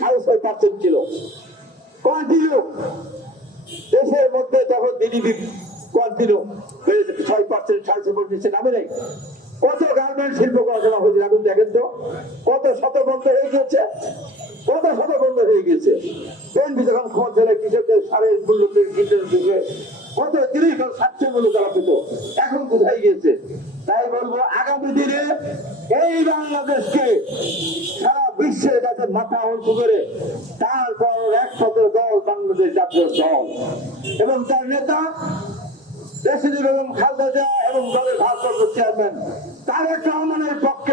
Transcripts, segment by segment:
সাড়ে ছয় পার্সেন্ট ছিল। কন্টিনিউ দেশের মধ্যে তখন জিডিপি কন্টিনিউ ছয় পার্সেন্ট সাড়ে ছয় পার্সেন্ট নামে নেই। কত গার্মেন্ট শিল্প গবেষণা হয়েছে এখন দেখেন তো। কত শত বন্ধ হয়ে গেছে কত শত বন্ধ হয়ে গেছে যখন ক্ষমতা ছিল কৃষকদের সারের মূল্য কিনতে কত তিরিশ সাতশো মূল্য তারা পেত। এখন কোথায় গিয়েছে? তাই বলব, আগামী দিনে এই বাংলাদেশকে সারা কাছে মাথা উঁচু করে তারপর একশত দল, বাংলাদেশ জাতীয় দল। এবং তার নেতা দেশিদি বেগম খালেদা জিয়া এবং দলের ভারপ্রাপ্ত চেয়ারম্যান তারেক রহমানের পক্ষে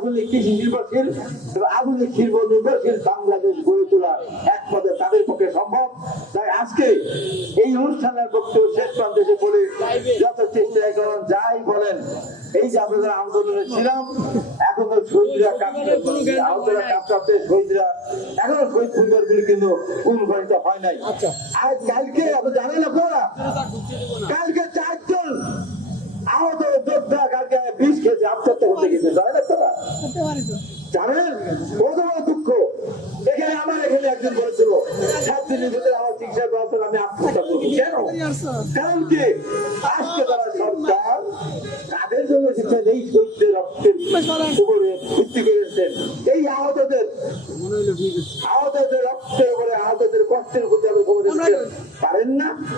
আধুনিক কৃষি নির্ভরশীল এবং আধুনিক শিল্প নির্ভরশীল বাংলাদেশ গড়ে তোলা এক পদে তাদের পক্ষে সম্ভব। তাই আজকে এই অনুষ্ঠানের বক্তব্য শেষ প্রান্তে এসে বলে যত চেষ্টা করেন যাই বলেন। এই যে আমরা আন্দোলনে ছিলাম এখনও শহীদরা আহতরা কাঁপতে শহীদরা এখনও শহীদ পরিবারগুলি কিন্তু পুনর্বাহিত হয় নাই। আজ কালকে আপনি জানেন আপনারা কালকে চারজন আহত যোদ্ধা কালকে বিষ খেয়েছে আত্মহত্যা করতে গেছে। জানেন আপনারা? জানেন? কত বড় দুঃখ। এখানে আমার এখানে একজন বলেছিল সাত দিনের ভিতরে আমার চিকিৎসা ব্যবস্থা আমি আত্মহত্যা করব। কেন? কারণ কি? আজকে তারা সরকার কাদের জন্য শিক্ষা এই শহীদদের রক্তের উপরে ভিত্তি করেছেন এই আহতদের আহতদের রক্তের উপরে আহতদের কষ্টের পারেন না।